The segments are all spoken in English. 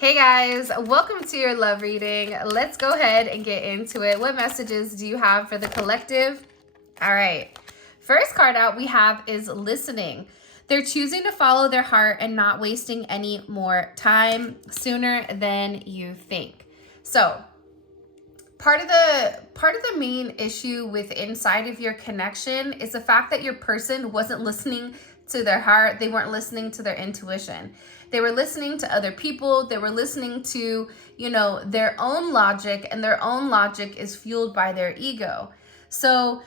Hey guys, welcome to your love reading. Let's go ahead and get into it. What messages do you have for the collective? All right. First card out we have is listening. They're choosing to follow their heart and not wasting any more time sooner than you think. So, part of the main issue with inside of your connection is the fact that your person wasn't listening to their heart. They weren't listening to their intuition. They were listening to other people. They were listening to, their own logic, and their own logic is fueled by their ego. So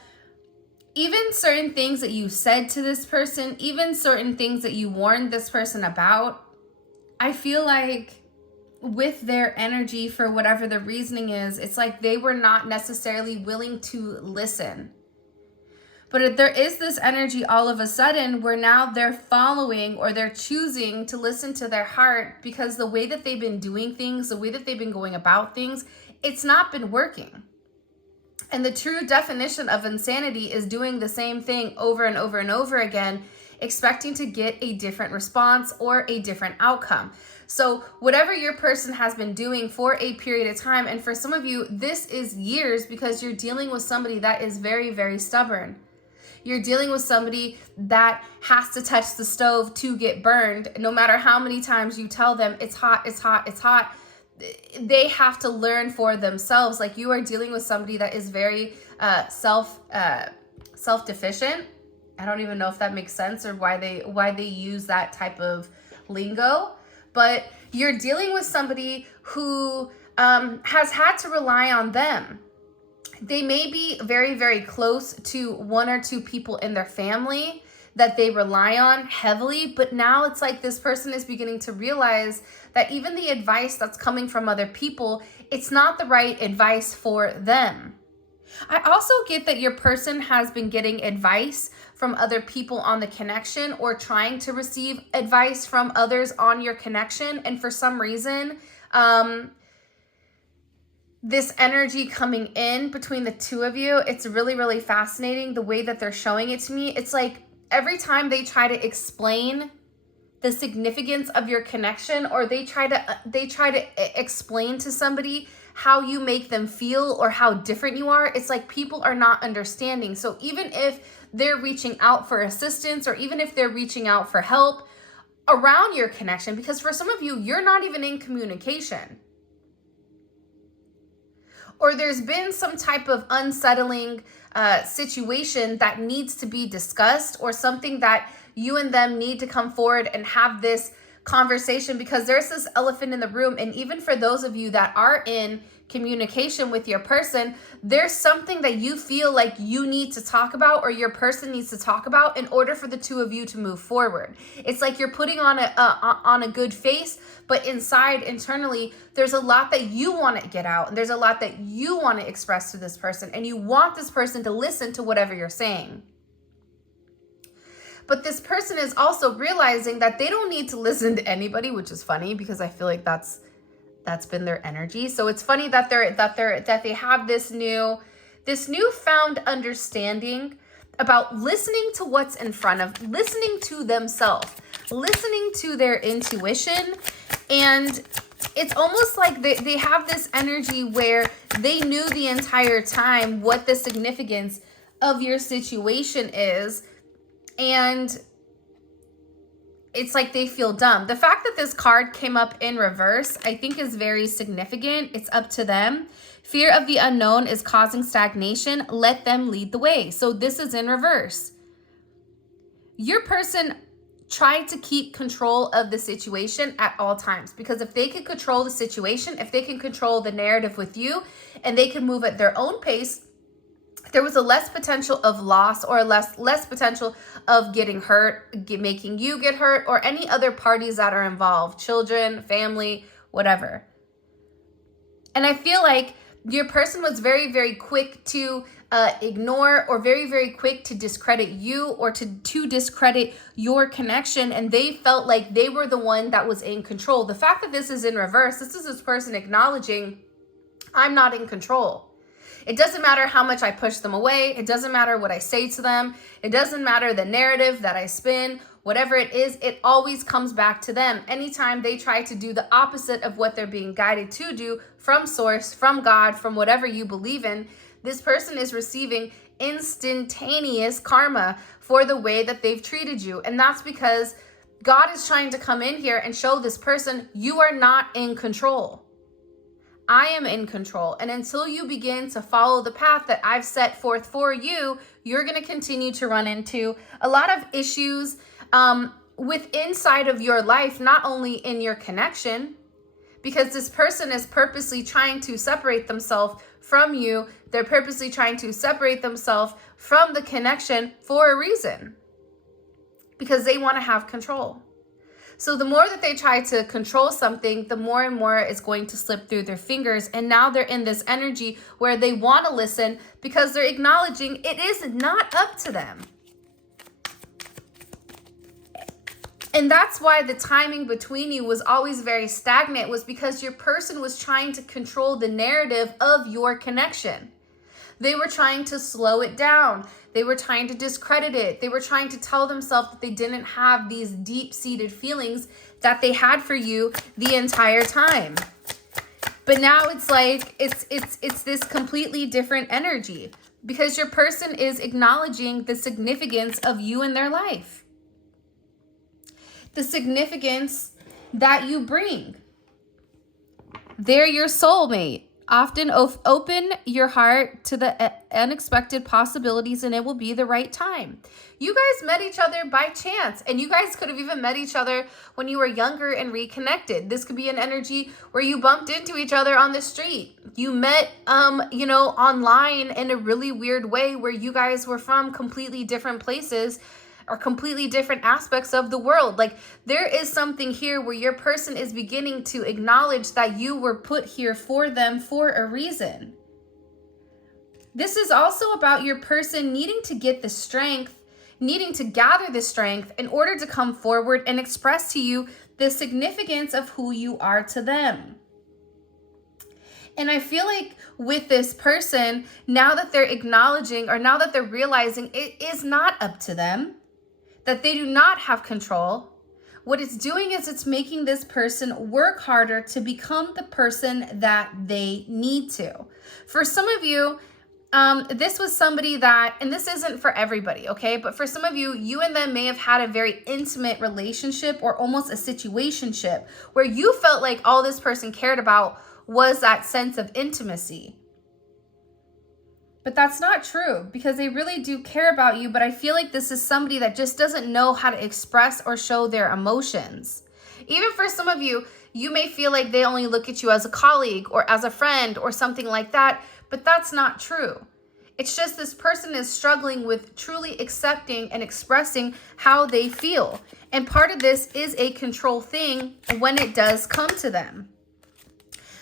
even certain things that you said to this person, even certain things that you warned this person about, I feel like with their energy, for whatever the reasoning is, it's like they were not necessarily willing to listen. But there is this energy all of a sudden where now they're following, or they're choosing to listen to their heart, because the way that they've been doing things, the way that they've been going about things, it's not been working. And the true definition of insanity is doing the same thing over and over and over again, expecting to get a different response or a different outcome. So whatever your person has been doing for a period of time, and for some of you, this is years, because you're dealing with somebody that is very, very stubborn. You're dealing with somebody that has to touch the stove to get burned. No matter how many times you tell them it's hot, it's hot, it's hot, they have to learn for themselves. Like, you are dealing with somebody that is very self-deficient. I don't even know if that makes sense, or why they use that type of lingo. But you're dealing with somebody who has had to rely on them. They may be very, very close to one or two people in their family that they rely on heavily, but now it's like this person is beginning to realize that even the advice that's coming from other people, it's not the right advice for them. I also get that your person has been getting advice from other people on the connection, or trying to receive advice from others on your connection, and for some reason, this energy coming in between the two of you, it's really, really fascinating the way that they're showing it to me. It's like every time they try to explain the significance of your connection, or they try to explain to somebody how you make them feel or how different you are, it's like people are not understanding. So even if they're reaching out for assistance, or even if they're reaching out for help around your connection, because for some of you, you're not even in communication, or there's been some type of unsettling situation that needs to be discussed, or something that you and them need to come forward and have this conversation, because there's this elephant in the room. And even for those of you that are in communication with your person, there's something that you feel like you need to talk about, or your person needs to talk about, in order for the two of you to move forward. It's like you're putting on a good face, but internally, there's a lot that you want to get out, and there's a lot that you want to express to this person, and you want this person to listen to whatever you're saying. But this person is also realizing that they don't need to listen to anybody, which is funny, because I feel like that's been their energy. So it's funny that they have this newfound understanding about listening to what's in front of, listening to themselves, listening to their intuition. And it's almost like they have this energy where they knew the entire time what the significance of your situation is, and it's like they feel dumb. The fact that this card came up in reverse, I think, is very significant. It's up to them. Fear of the unknown is causing stagnation. Let them lead the way. So this is in reverse. Your person tried to keep control of the situation at all times, because if they could control the situation, if they can control the narrative with you, and they can move at their own pace, there was a less potential of loss, or less potential of getting hurt, making you get hurt, or any other parties that are involved, children, family, whatever. And I feel like your person was very, very quick to ignore, or very, very quick to discredit you, or to discredit your connection. And they felt like they were the one that was in control. The fact that this is in reverse, this is this person acknowledging, I'm not in control. It doesn't matter how much I push them away. It doesn't matter what I say to them. It doesn't matter the narrative that I spin. whatever it is, it always comes back to them. Anytime they try to do the opposite of what they're being guided to do from source, from God, from whatever you believe in, this person is receiving instantaneous karma for the way that they've treated you. And that's because God is trying to come in here and show this person, you are not in control. I am in control. And until you begin to follow the path that I've set forth for you, you're going to continue to run into a lot of issues with inside of your life, not only in your connection, because this person is purposely trying to separate themselves from you. They're purposely trying to separate themselves from the connection for a reason, because they want to have control. So the more that they try to control something, the more and more it's going to slip through their fingers. And now they're in this energy where they want to listen because they're acknowledging it is not up to them. And that's why the timing between you was always very stagnant, was because your person was trying to control the narrative of your connection. They were trying to slow it down. They were trying to discredit it. They were trying to tell themselves that they didn't have these deep-seated feelings that they had for you the entire time. But now it's like, it's this completely different energy, because your person is acknowledging the significance of you in their life. The significance that you bring. They're your soulmate. Often open your heart to the unexpected possibilities, and it will be the right time. You guys met each other by chance, and you guys could have even met each other when you were younger and reconnected. This could be an energy where you bumped into each other on the street. You met, online in a really weird way, where you guys were from completely different places or completely different aspects of the world. Like, there is something here where your person is beginning to acknowledge that you were put here for them for a reason. This is also about your person needing to get the strength, needing to gather the strength in order to come forward and express to you the significance of who you are to them. And I feel like with this person, now that they're acknowledging, or now that they're realizing it is not up to them, that they do not have control, what it's doing is it's making this person work harder to become the person that they need to. For some of you, this was somebody that, and this isn't for everybody, okay? But for some of you, you and them may have had a very intimate relationship, or almost a situationship, where you felt like all this person cared about was that sense of intimacy. But that's not true, because they really do care about you. But I feel like this is somebody that just doesn't know how to express or show their emotions. Even for some of you, you may feel like they only look at you as a colleague or as a friend or something like that, but that's not true. It's just this person is struggling with truly accepting and expressing how they feel. And part of this is a control thing when it does come to them.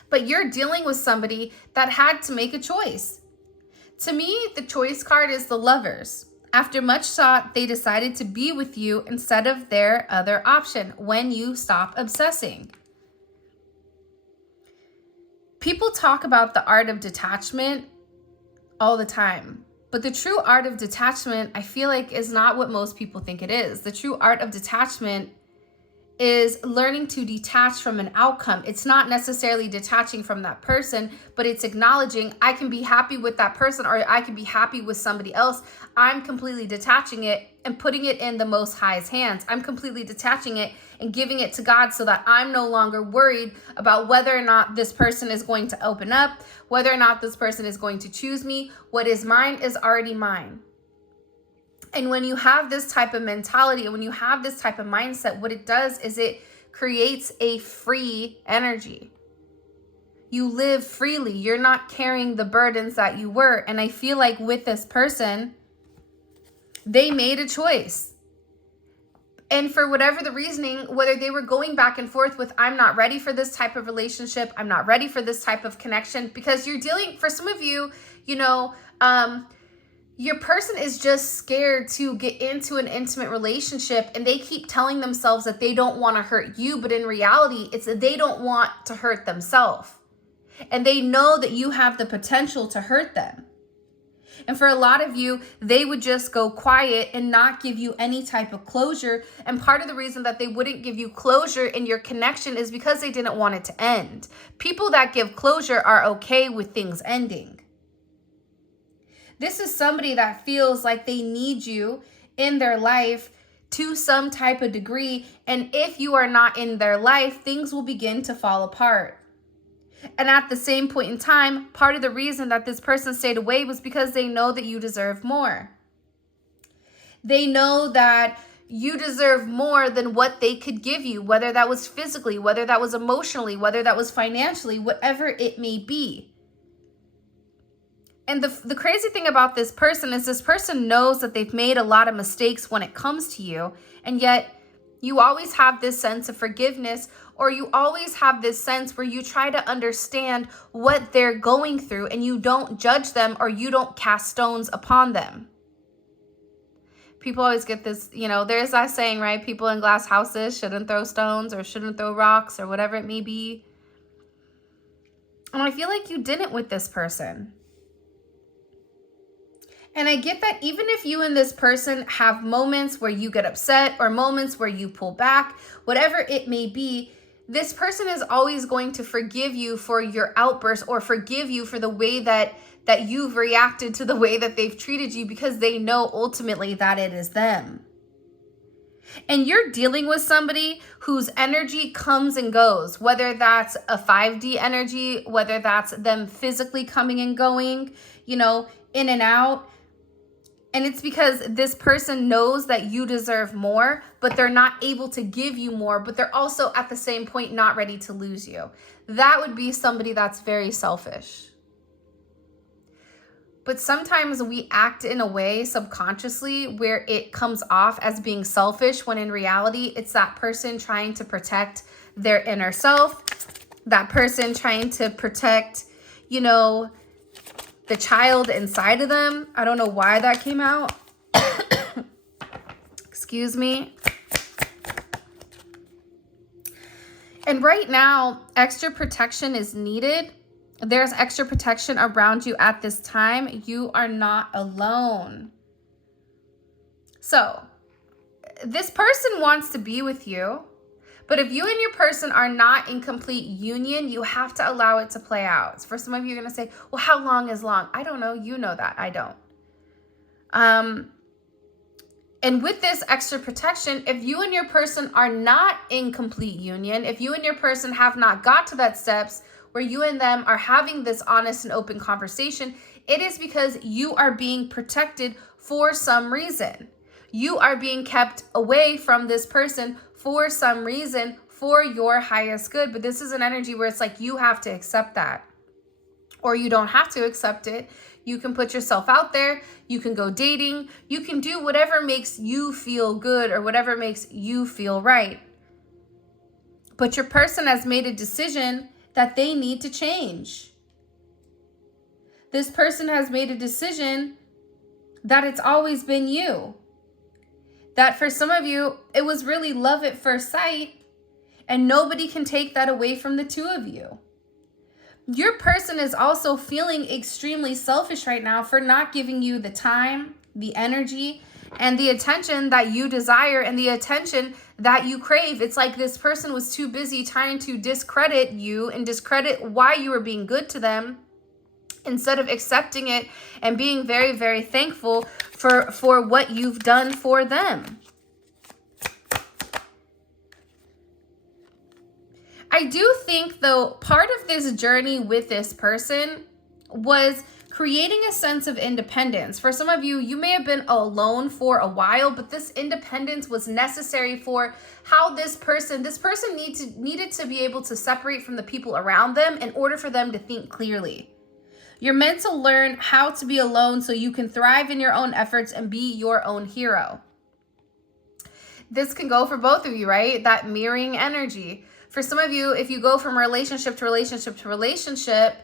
But you're dealing with somebody that had to make a choice. To me, the choice card is the Lovers. After much thought, they decided to be with you instead of their other option when you stop obsessing. People talk about the art of detachment all the time, but the true art of detachment, I feel like, is not what most people think it is. The true art of detachment is learning to detach from an outcome. It's not necessarily detaching from that person, but it's acknowledging I can be happy with that person, or I can be happy with somebody else. I'm completely detaching it and putting it in the Most High's hands. I'm completely detaching it and giving it to God, so that I'm no longer worried about whether or not this person is going to open up, whether or not this person is going to choose me. What is mine is already mine. And when you have this type of mentality, and when you have this type of mindset, what it does is it creates a free energy. You live freely. You're not carrying the burdens that you were. And I feel like with this person, they made a choice. And for whatever the reasoning, whether they were going back and forth with, I'm not ready for this type of relationship, I'm not ready for this type of connection, because you're dealing, for some of you, your person is just scared to get into an intimate relationship, and they keep telling themselves that they don't want to hurt you, but in reality, it's that they don't want to hurt themselves. And they know that you have the potential to hurt them. And for a lot of you, they would just go quiet and not give you any type of closure. And part of the reason that they wouldn't give you closure in your connection is because they didn't want it to end. People that give closure are okay with things ending. This is somebody that feels like they need you in their life to some type of degree. And if you are not in their life, things will begin to fall apart. And at the same point in time, part of the reason that this person stayed away was because they know that you deserve more. They know that you deserve more than what they could give you, whether that was physically, whether that was emotionally, whether that was financially, whatever it may be. And the crazy thing about this person is this person knows that they've made a lot of mistakes when it comes to you, and yet you always have this sense of forgiveness, or you always have this sense where you try to understand what they're going through and you don't judge them or you don't cast stones upon them. People always get this, there's that saying, right? People in glass houses shouldn't throw stones or shouldn't throw rocks or whatever it may be. And I feel like you didn't with this person. And I get that even if you and this person have moments where you get upset or moments where you pull back, whatever it may be, this person is always going to forgive you for your outburst or forgive you for the way that you've reacted to the way that they've treated you, because they know ultimately that it is them. And you're dealing with somebody whose energy comes and goes, whether that's a 5D energy, whether that's them physically coming and going, in and out. And it's because this person knows that you deserve more, but they're not able to give you more, but they're also at the same point not ready to lose you. That would be somebody that's very selfish. But sometimes we act in a way subconsciously where it comes off as being selfish, when in reality, it's that person trying to protect their inner self, that person trying to protect, the child inside of them. I don't know why that came out. Excuse me. And right now, extra protection is needed. There's extra protection around you at this time. You are not alone. So, this person wants to be with you. But if you and your person are not in complete union, you have to allow it to play out. For some of you, you're going to say, well, how long is long? I don't know. You know that. I don't. And with this extra protection, if you and your person are not in complete union, if you and your person have not got to that steps where you and them are having this honest and open conversation, it is because you are being protected for some reason. You are being kept away from this person for some reason, for your highest good. But this is an energy where it's like you have to accept that, or you don't have to accept it. You can put yourself out there. You can go dating. You can do whatever makes you feel good or whatever makes you feel right. But your person has made a decision that they need to change. This person has made a decision that it's always been you. That for some of you, it was really love at first sight, and nobody can take that away from the two of you. Your person is also feeling extremely selfish right now for not giving you the time, the energy, and the attention that you desire and the attention that you crave. It's like this person was too busy trying to discredit you and discredit why you were being good to them, instead of accepting it and being very, very thankful for what you've done for them. I do think, though, part of this journey with this person was creating a sense of independence. For some of you, you may have been alone for a while, but this independence was necessary for how this person needed to be able to separate from the people around them in order for them to think clearly. You're meant to learn how to be alone so you can thrive in your own efforts and be your own hero. This can go for both of you, right? That mirroring energy. For some of you, if you go from relationship to relationship to relationship,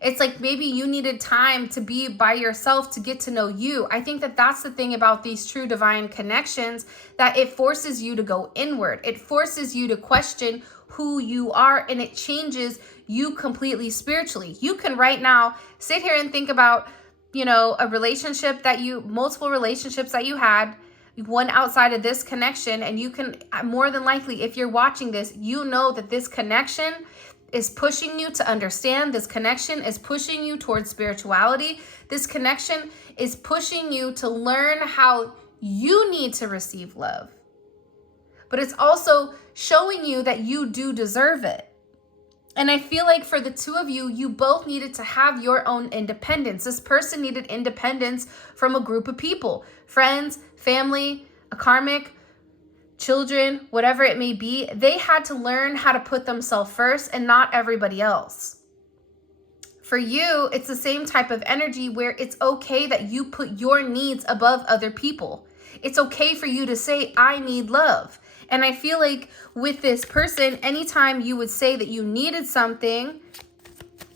it's like maybe you needed time to be by yourself to get to know you. I think that that's the thing about these true divine connections, that it forces you to go inward. It forces you to question who you are, and it changes you completely spiritually. You can right now sit here and think about you know, a relationship that multiple relationships that you had, one outside of this connection, and you can, more than likely, if you're watching this, you know that this connection is pushing you to understand. This connection is pushing you towards spirituality. This connection is pushing you to learn how you need to receive love. But it's also showing you that you do deserve it. And I feel like for the two of you, you both needed to have your own independence. This person needed independence from a group of people, friends, family, a karmic, children, whatever it may be. They had to learn how to put themselves first and not everybody else. For you, it's the same type of energy where it's okay that you put your needs above other people. It's okay for you to say, I need love. And I feel like with this person, anytime you would say that you needed something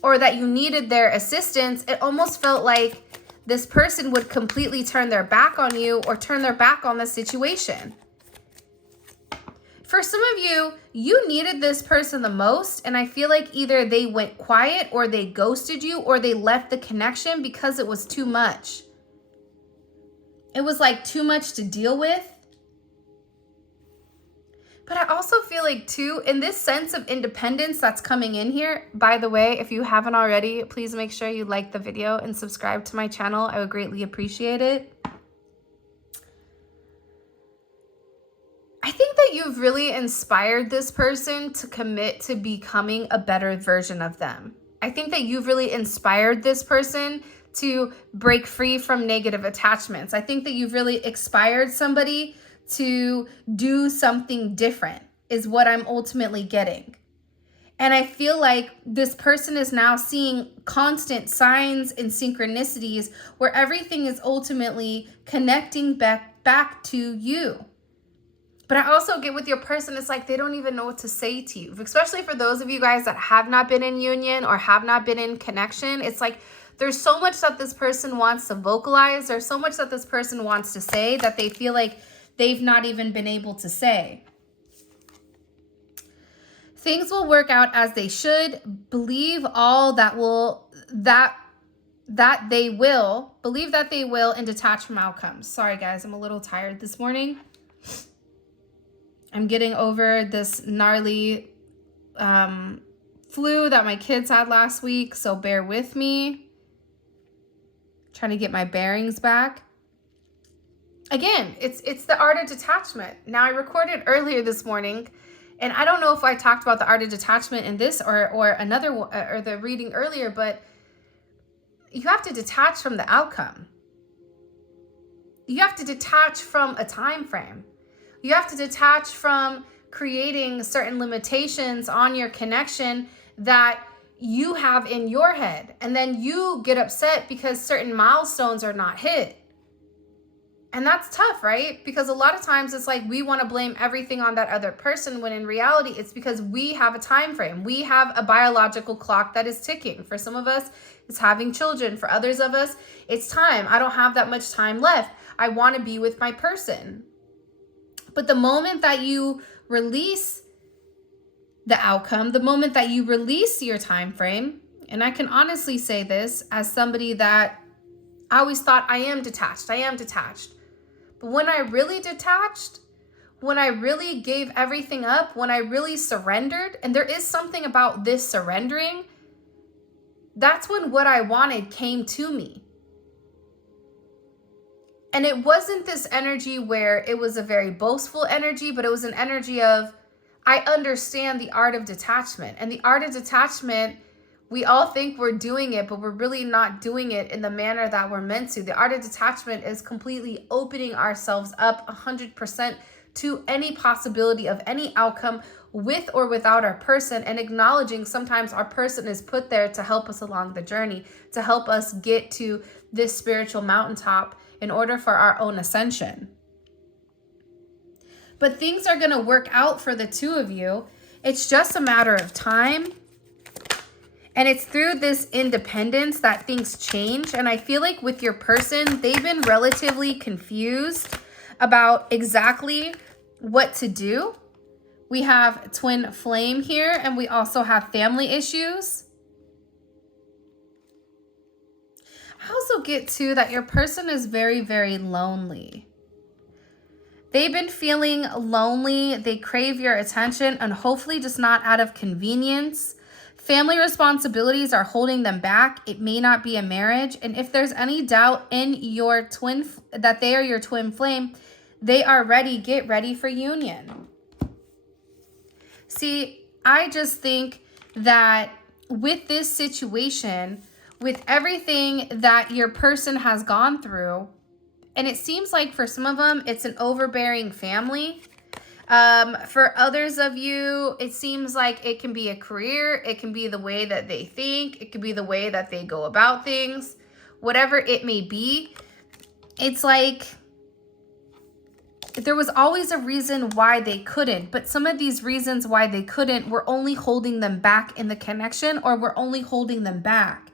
or that you needed their assistance, it almost felt like this person would completely turn their back on you or turn their back on the situation. For some of you, you needed this person the most, and I feel like either they went quiet or they ghosted you or they left the connection because it was too much. It was like too much to deal with. But I also feel like too, in this sense of independence that's coming in here, by the way, if you haven't already, please make sure you like the video and subscribe to my channel. I would greatly appreciate it. I think that you've really inspired this person to commit to becoming a better version of them. I think that you've really inspired this person to break free from negative attachments. I think that you've really inspired somebody to do something different is what I'm ultimately getting. And I feel like this person is now seeing constant signs and synchronicities where everything is ultimately connecting back to you. But I also get with your person, it's like they don't even know what to say to you. Especially for those of you guys that have not been in union or have not been in connection. It's like there's so much that this person wants to vocalize. There's so much that this person wants to say that they feel like they've not even been able to say. Things will work out as they should. Believe all that they will. Believe that they will and detach from outcomes. Sorry guys, I'm a little tired this morning. I'm getting over this gnarly flu that my kids had last week, so bear with me. Trying to get my bearings back. Again, it's the art of detachment. Now, I recorded earlier this morning, and I don't know if I talked about the art of detachment in this or another or the reading earlier, but you have to detach from the outcome. You have to detach from a time frame. You have to detach from creating certain limitations on your connection that you have in your head, and then you get upset because certain milestones are not hit. And that's tough, right? Because a lot of times it's like we want to blame everything on that other person when in reality it's because we have a time frame. We have a biological clock that is ticking. For some of us, it's having children. For others of us, it's time. I don't have that much time left. I want to be with my person. But the moment that you release the outcome, the moment that you release your time frame, and I can honestly say this as somebody that I always thought I am detached. But when I really detached, when I really gave everything up, when I really surrendered, and there is something about this surrendering, that's when what I wanted came to me. And it wasn't this energy where it was a very boastful energy, but it was an energy of, I understand the art of detachment. And the art of detachment, we all think we're doing it, but we're really not doing it in the manner that we're meant to. The art of detachment is completely opening ourselves up 100% to any possibility of any outcome with or without our person, and acknowledging sometimes our person is put there to help us along the journey, to help us get to this spiritual mountaintop in order for our own ascension. But things are going to work out for the two of you. It's just a matter of time. And it's through this independence that things change. And I feel like with your person, they've been relatively confused about exactly what to do. We have twin flame here, and we also have family issues. I also get too that your person is very, very lonely. They've been feeling lonely. They crave your attention, and hopefully just not out of convenience. Family responsibilities are holding them back. It may not be a marriage. And if there's any doubt in your that they are your twin flame, they are ready. Get ready for union. See, I just think that with this situation, with everything that your person has gone through, and it seems like for some of them, it's an overbearing family. For others of you, it seems like it can be a career. It can be the way that they think. It could be the way that they go about things. Whatever it may be, it's like there was always a reason why they couldn't. But some of these reasons why they couldn't were only holding them back in the connection, or were only holding them back.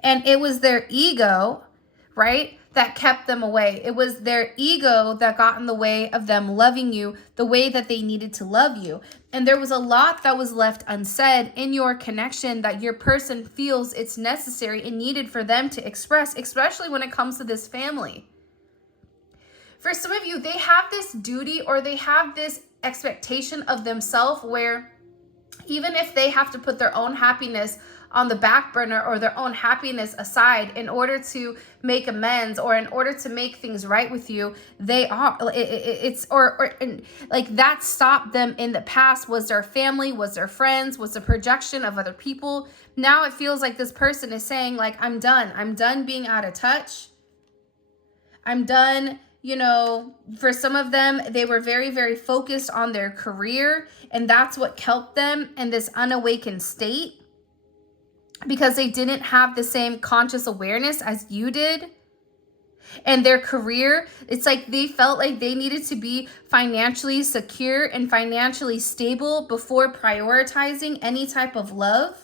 And it was their ego, right, that kept them away. It was their ego that got in the way of them loving you the way that they needed to love you. And there was a lot that was left unsaid in your connection that your person feels it's necessary and needed for them to express, especially when it comes to this family. For some of you, they have this duty, or they have this expectation of themselves where even if they have to put their own happiness on the back burner, or their own happiness aside, in order to make amends, or in order to make things right with you, they are, like that stopped them in the past. Was their family, was their friends, was the projection of other people. Now it feels like this person is saying, like, I'm done being out of touch. I'm done. You know, for some of them, they were very, very focused on their career, and that's what kept them in this unawakened state, because they didn't have the same conscious awareness as you did. And their career, it's like they felt like they needed to be financially secure and financially stable before prioritizing any type of love.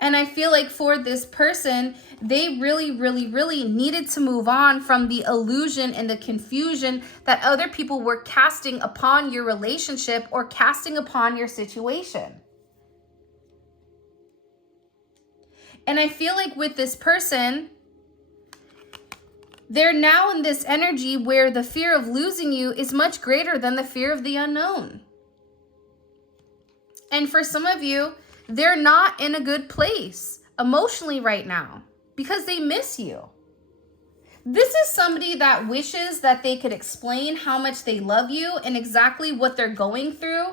And I feel like for this person, they really, really, really needed to move on from the illusion and the confusion that other people were casting upon your relationship, or casting upon your situation. And I feel like with this person, they're now in this energy where the fear of losing you is much greater than the fear of the unknown. And for some of you, they're not in a good place emotionally right now because they miss you. This is somebody that wishes that they could explain how much they love you and exactly what they're going through,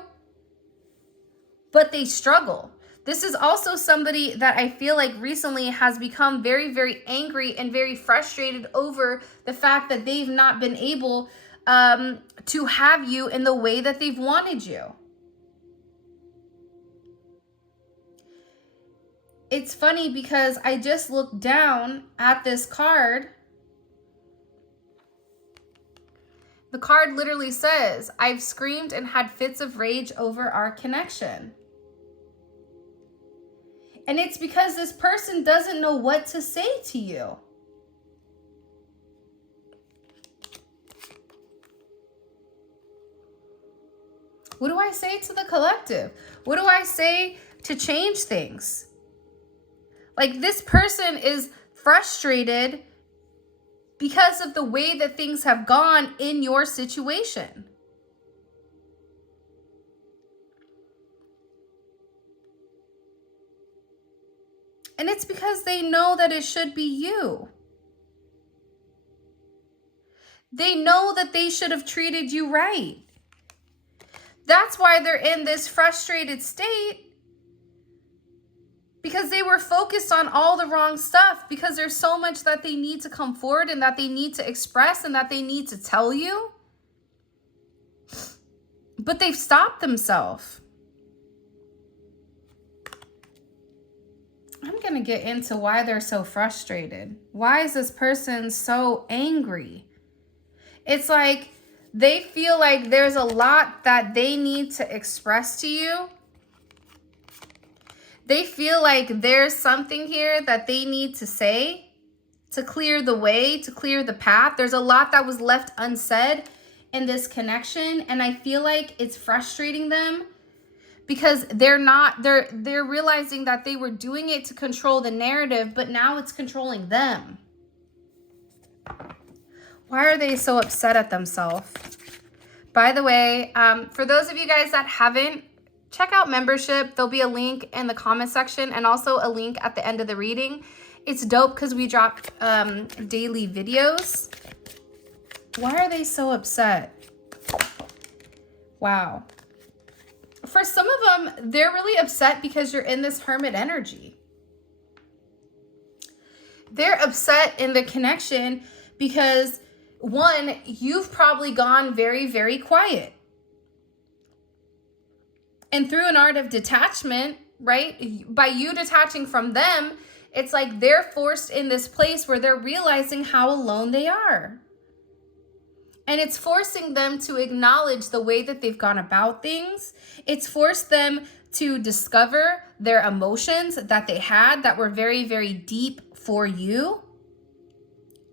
but they struggle. This is also somebody that I feel like recently has become very, very angry and very frustrated over the fact that they've not been able to have you in the way that they've wanted you. It's funny because I just looked down at this card. The card literally says, I've screamed and had fits of rage over our connection. And it's because this person doesn't know what to say to you. What do I say to the collective? What do I say to change things? Like, this person is frustrated because of the way that things have gone in your situation. And it's because they know that it should be you. They know that they should have treated you right. That's why they're in this frustrated state. Because they were focused on all the wrong stuff. Because there's so much that they need to come forward and that they need to express and that they need to tell you. But they've stopped themselves. I'm going to get into why they're so frustrated. Why is this person so angry? It's like they feel like there's a lot that they need to express to you. They feel like there's something here that they need to say to clear the way, to clear the path. There's a lot that was left unsaid in this connection, and I feel like it's frustrating them because they're realizing that they were doing it to control the narrative, but now it's controlling them. Why are they so upset at themselves? By the way, for those of you guys that haven't, check out membership. There'll be a link in the comment section and also a link at the end of the reading. It's dope because we drop daily videos. Why are they so upset? Wow. For some of them, they're really upset because you're in this hermit energy. They're upset in the connection because, one, you've probably gone very, very quiet. And through an art of detachment, right, by you detaching from them, it's like they're forced in this place where they're realizing how alone they are. And it's forcing them to acknowledge the way that they've gone about things. It's forced them to discover their emotions that they had that were very, very deep for you.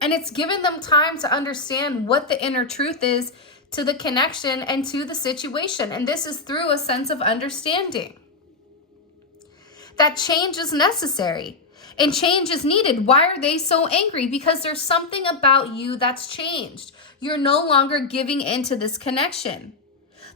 And it's given them time to understand what the inner truth is to the connection and to the situation. And this is through a sense of understanding that change is necessary and change is needed. Why are they so angry? Because there's something about you that's changed. You're no longer giving into this connection.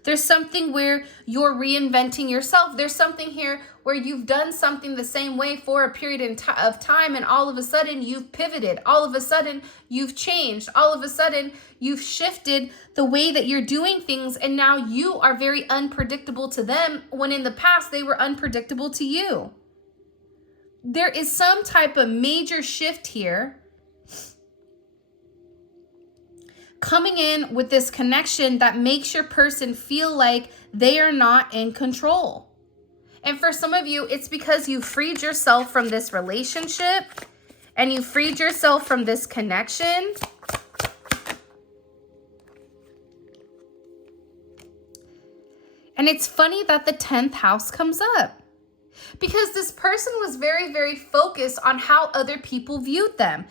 There's something where you're reinventing yourself. There's something here where you've done something the same way for a period of time, and all of a sudden you've pivoted. All of a sudden you've changed. All of a sudden you've shifted the way that you're doing things, and now you are very unpredictable to them when in the past they were unpredictable to you. There is some type of major shift here coming in with this connection that makes your person feel like they are not in control. And for some of you, it's because you freed yourself from this relationship and you freed yourself from this connection. And it's funny that the 10th house comes up, because this person was very, very focused on how other people viewed them.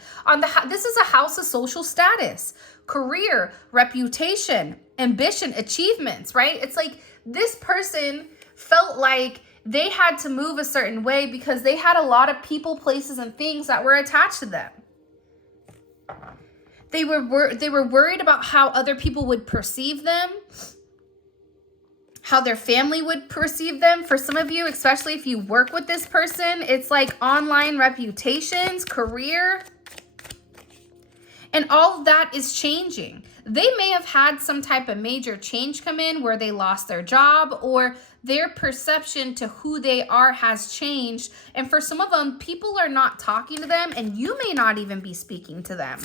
This is a house of social status, career, reputation, ambition, achievements, right? It's like this person felt like they had to move a certain way because they had a lot of people, places, and things that were attached to them. They were worried about how other people would perceive them, how their family would perceive them. For some of you, especially if you work with this person, it's like online reputations, career, and all of that is changing. They may have had some type of major change come in where they lost their job, or their perception to who they are has changed. And for some of them, people are not talking to them, and you may not even be speaking to them.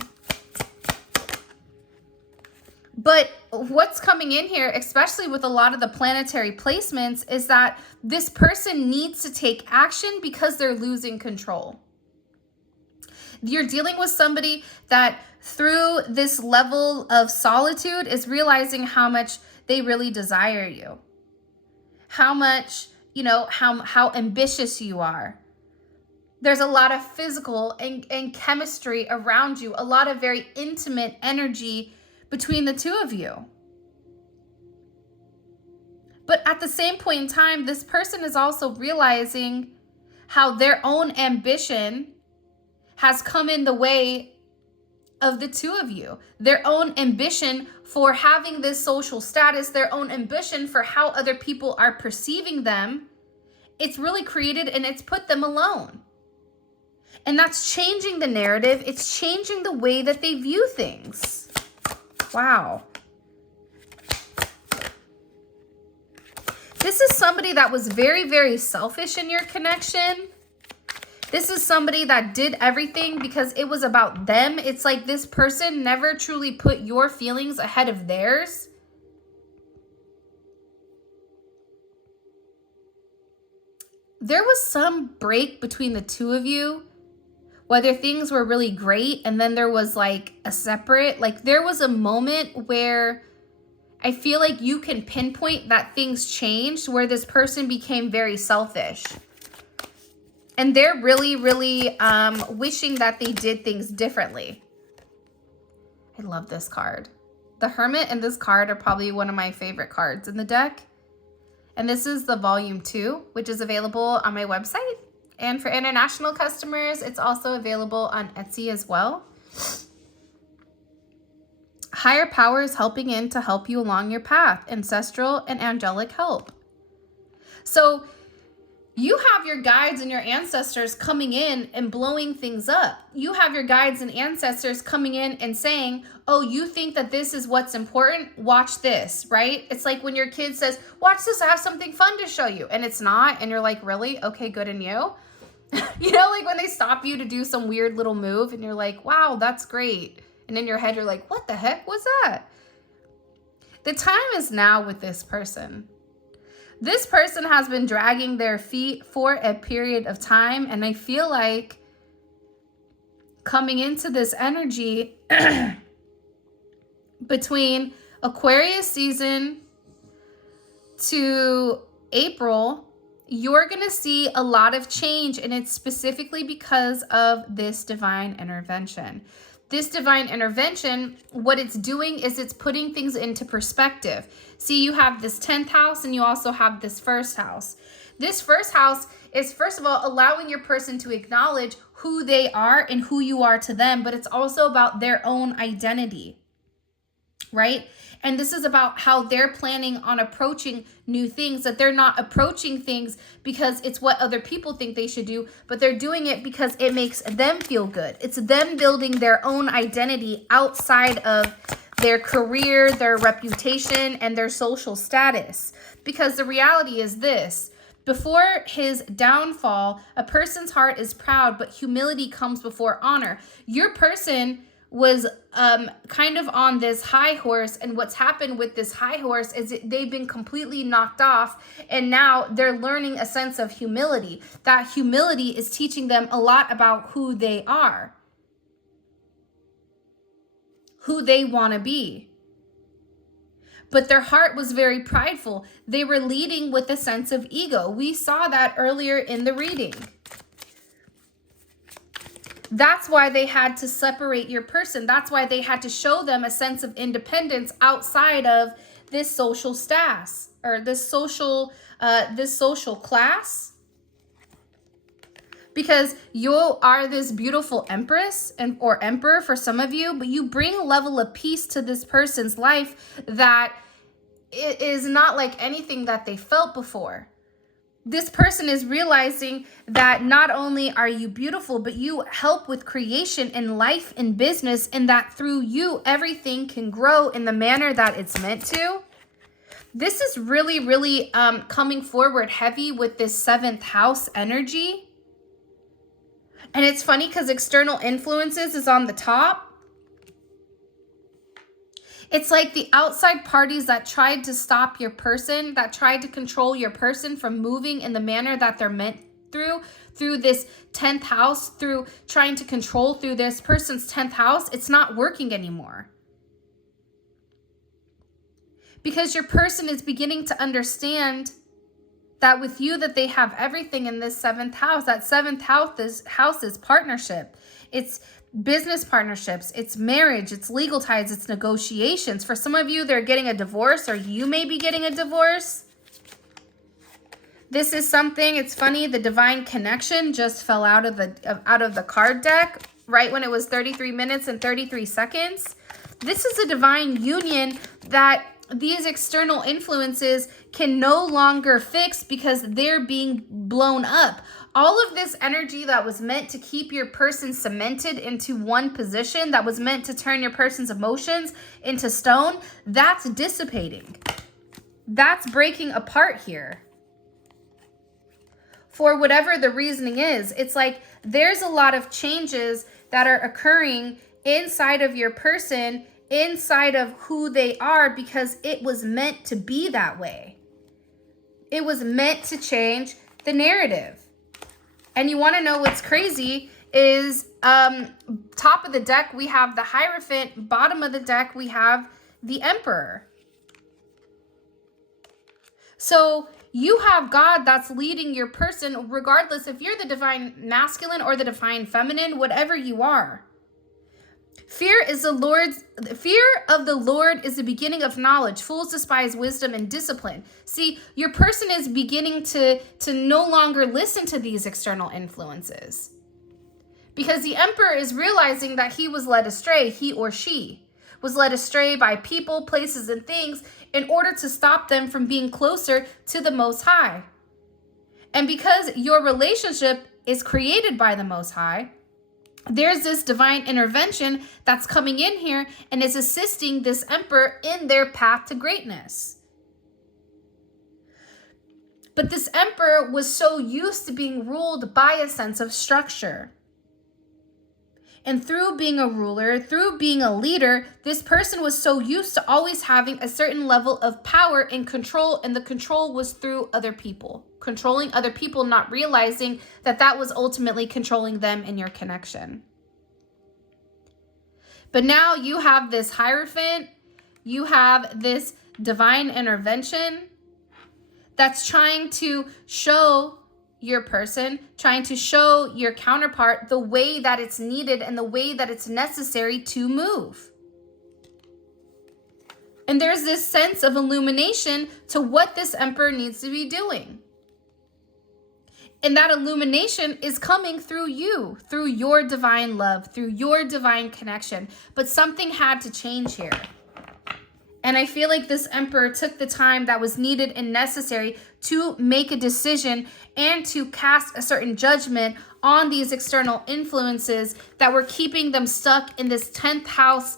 But what's coming in here, especially with a lot of the planetary placements, is that this person needs to take action because they're losing control. You're dealing with somebody that through this level of solitude is realizing how much they really desire you. How much, how ambitious you are. There's a lot of physical and chemistry around you, a lot of very intimate energy between the two of you. But at the same point in time, this person is also realizing how their own ambition has come in the way of the two of you. Their own ambition for having this social status, their own ambition for how other people are perceiving them, it's really created and it's put them alone. And that's changing the narrative. It's changing the way that they view things. Wow. This is somebody that was very, very selfish in your connection. This is somebody that did everything because it was about them. It's like this person never truly put your feelings ahead of theirs. There was some break between the two of you, whether things were really great and then there was like a separate, like there was a moment where I feel like you can pinpoint that things changed, where this person became very selfish. And they're really, really wishing that they did things differently. I love this card. The Hermit and this card are probably one of my favorite cards in the deck. And this is the volume 2, which is available on my website. And for international customers, it's also available on Etsy as well. Higher powers helping in to help you along your path. Ancestral and angelic help. So you have your guides and your ancestors coming in and blowing things up. You have your guides and ancestors coming in and saying, oh, you think that this is what's important? Watch this, right? It's like when your kid says, watch this, I have something fun to show you. And it's not. And you're like, really? Okay, good. And you? You know, like when they stop you to do some weird little move and you're like, wow, that's great. And in your head, you're like, what the heck was that? The time is now with this person. This person has been dragging their feet for a period of time. And I feel like coming into this energy between Aquarius season to April, you're going to see a lot of change. And it's specifically because of this divine intervention. This divine intervention, what it's doing is it's putting things into perspective. See, you have this 10th house and you also have this first house. This first house is, first of all, allowing your person to acknowledge who they are and who you are to them, but it's also about their own identity, right? And this is about how they're planning on approaching new things, that they're not approaching things because it's what other people think they should do, but they're doing it because it makes them feel good. It's them building their own identity outside of their career, their reputation, and their social status. Because the reality is this: before his downfall, a person's heart is proud, but humility comes before honor. Your person was kind of on this high horse, and what's happened with this high horse is they've been completely knocked off, and now they're learning a sense of humility. That humility is teaching them a lot about who they are, who they want to be. But their heart was very prideful. They were leading with a sense of ego. We saw that earlier in the reading. That's why they had to separate your person. That's why they had to show them a sense of independence outside of this social status or this social class. Because you are this beautiful empress or emperor for some of you, but you bring a level of peace to this person's life that it is not like anything that they felt before. This person is realizing that not only are you beautiful, but you help with creation in life and business, and that through you, everything can grow in the manner that it's meant to. This is really, really coming forward heavy with this 7th house energy. And it's funny because external influences is on the top. It's like the outside parties that tried to stop your person, that tried to control your person from moving in the manner that they're meant through this 10th house, through trying to control through this person's 10th house. It's not working anymore. Because your person is beginning to understand that with you, that they have everything in this 7th house. That 7th house is partnership. It's business partnerships, it's marriage, it's legal ties, it's negotiations. For some of you, they're getting a divorce, or you may be getting a divorce. This is something, it's funny, the divine connection just fell out of the card deck right when it was 33 minutes and 33 seconds. This is a divine union that these external influences can no longer fix because they're being blown up. All of this energy that was meant to keep your person cemented into one position, that was meant to turn your person's emotions into stone, that's dissipating. That's breaking apart here. For whatever the reasoning is, it's like there's a lot of changes that are occurring inside of your person, inside of who they are, because it was meant to be that way. It was meant to change the narrative. And you want to know what's crazy is top of the deck, we have the Hierophant. Bottom of the deck, we have the Emperor. So you have God that's leading your person, regardless if you're the divine masculine or the divine feminine, whatever you are. Fear of the Lord is the beginning of knowledge. Fools despise wisdom and discipline. See, your person is beginning to no longer listen to these external influences. Because the Emperor is realizing that he was led astray, he or she was led astray by people, places, and things in order to stop them from being closer to the Most High. And because your relationship is created by the Most High, there's this divine intervention that's coming in here and is assisting this Emperor in their path to greatness. But this Emperor was so used to being ruled by a sense of structure. And through being a ruler, through being a leader, this person was so used to always having a certain level of power and control, and the control was through other people. Controlling other people, not realizing that that was ultimately controlling them in your connection. But now you have this Hierophant, you have this divine intervention that's trying to show your person, trying to show your counterpart the way that it's needed and the way that it's necessary to move. And there's this sense of illumination to what this Emperor needs to be doing. And that illumination is coming through you, through your divine love, through your divine connection. But something had to change here. And I feel like this Emperor took the time that was needed and necessary to make a decision and to cast a certain judgment on these external influences that were keeping them stuck in this 10th house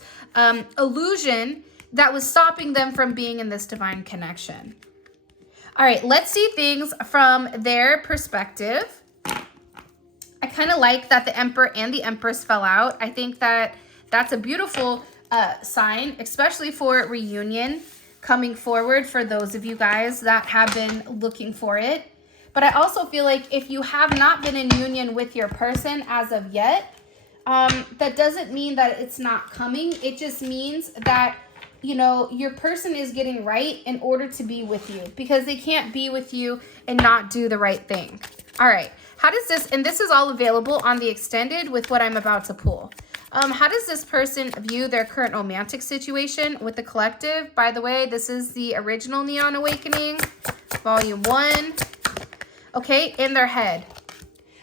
illusion that was stopping them from being in this divine connection. All right, let's see things from their perspective. I kind of like that the Emperor and the Empress fell out. I think that that's a beautiful sign, especially for reunion coming forward for those of you guys that have been looking for it. But I also feel like if you have not been in union with your person as of yet, that doesn't mean that it's not coming. It just means that, you know, your person is getting right in order to be with you, because they can't be with you and not do the right thing. All right. How does this, and this is all available on the extended with what I'm about to pull. How does this person view their current romantic situation with the collective? By the way, this is the original Neon Awakening, volume 1. Okay, in their head.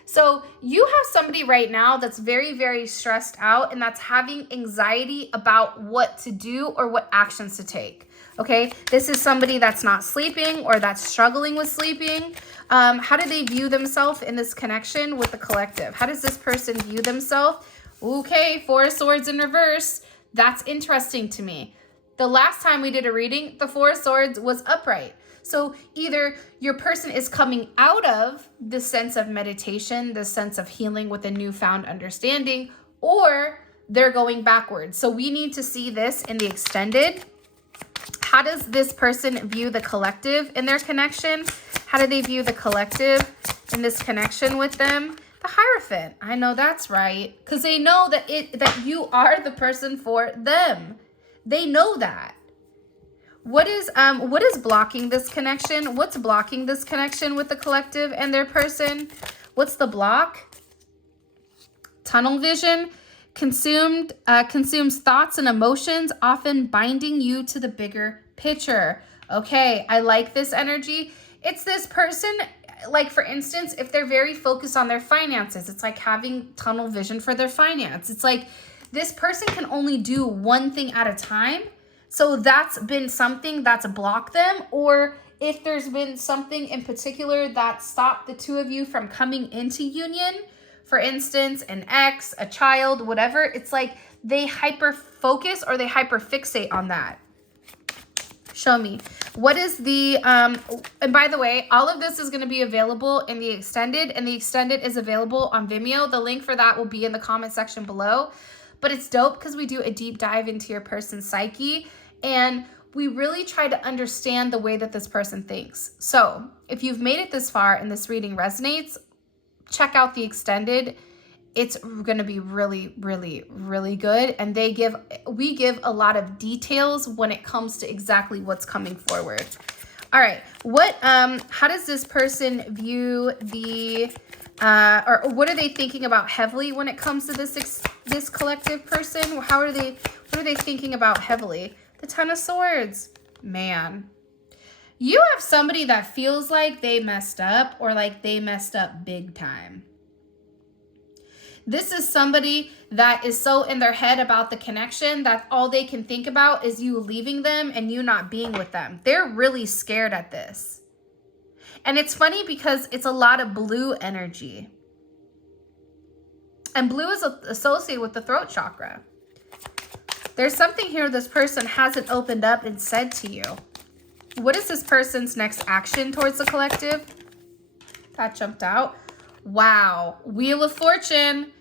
So you have somebody right now that's very, very stressed out and that's having anxiety about what to do or what actions to take. Okay, this is somebody that's not sleeping or that's struggling with sleeping. How do they view themselves in this connection with the collective? How does this person view themselves? Okay, 4 of Swords in reverse. That's interesting to me. The last time we did a reading, the 4 of Swords was upright. So either your person is coming out of the sense of meditation, the sense of healing with a newfound understanding, or they're going backwards. So we need to see this in the extended. How does this person view the collective in their connection? How do they view the collective in this connection with them? The Hierophant. I know that's right. Because they know that you are the person for them. They know that. What is blocking this connection? What's blocking this connection with the collective and their person? What's the block? Tunnel vision. Consumes thoughts and emotions, often binding you to the bigger picture. Okay, I like this energy. It's this person, like for instance, if they're very focused on their finances, it's like having tunnel vision for their finance. It's like this person can only do one thing at a time. So that's been something that's blocked them. Or if there's been something in particular that stopped the two of you from coming into union, for instance, an ex, a child, whatever, it's like they hyper focus or they hyper fixate on that. Show me. What is the, and by the way, all of this is going to be available in the extended, and the extended is available on Vimeo. The link for that will be in the comment section below. But it's dope because we do a deep dive into your person's psyche, and we really try to understand the way that this person thinks. So if you've made it this far and this reading resonates, check out the extended. It's going to be really, really, really good. And we give a lot of details when it comes to exactly what's coming forward. All right. How does this person view the, or what are they thinking about heavily when it comes to this collective person? What are they thinking about heavily? The Ten of Swords. Man. You have somebody that feels like they messed up, or like they messed up big time. This is somebody that is so in their head about the connection that all they can think about is you leaving them and you not being with them. They're really scared at this. And it's funny because it's a lot of blue energy. And blue is associated with the throat chakra. There's something here this person hasn't opened up and said to you. What is this person's next action towards the collective? That jumped out. Wow. Wheel of Fortune.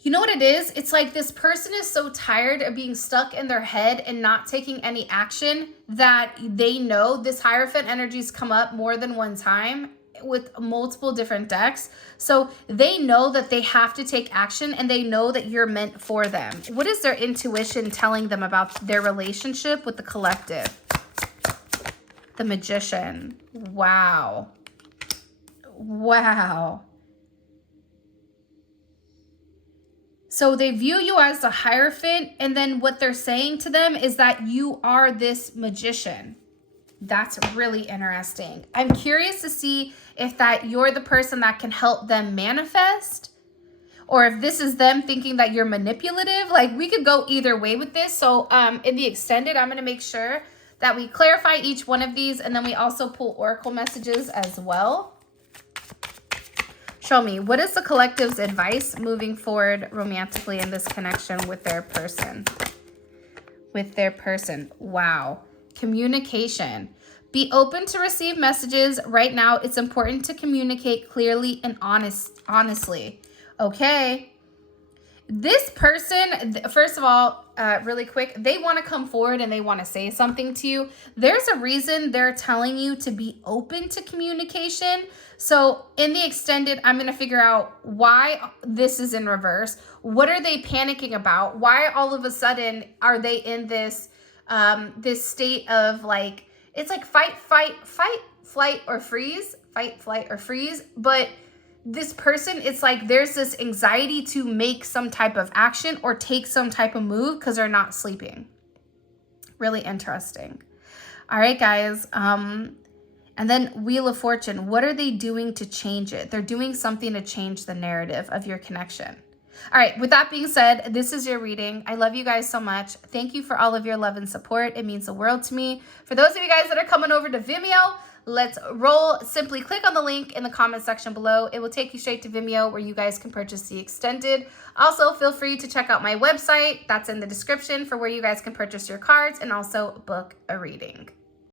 You know what it is? It's like this person is so tired of being stuck in their head and not taking any action that they know this Hierophant energies come up more than one time with multiple different decks. So they know that they have to take action, and they know that you're meant for them. What is their intuition telling them about their relationship with the collective? The Magician. Wow. Wow. So they view you as the Hierophant, and then what they're saying to them is that you are this magician. That's really interesting. I'm curious to see if that you're the person that can help them manifest, or if this is them thinking that you're manipulative. Like, we could go either way with this. So in the extended, I'm going to make sure that we clarify each one of these, and then we also pull oracle messages as well. Show me, what is the collective's advice moving forward romantically in this connection with their person? With their person. Wow. Communication. Be open to receive messages. Right now, it's important to communicate clearly and honestly. Okay. This person, first of all, really quick, they want to come forward and they want to say something to you. There's a reason they're telling you to be open to communication. So in the extended, I'm going to figure out why this is in reverse. What are they panicking about? Why all of a sudden are they in this, this state of like, it's like fight, flight, or freeze. Fight, flight, or freeze. But this person, it's like there's this anxiety to make some type of action or take some type of move because they're not sleeping. Really interesting. All right, guys. And then Wheel of Fortune. What are they doing to change it? They're doing something to change the narrative of your connection. All right, with that being said, this is your reading. I love you guys so much. Thank you for all of your love and support. It means the world to me. For those of you guys that are coming over to Vimeo, let's roll. Simply click on the link in the comment section below. It will take you straight to Vimeo where you guys can purchase the extended. Also, feel free to check out my website. That's in the description for where you guys can purchase your cards and also book a reading.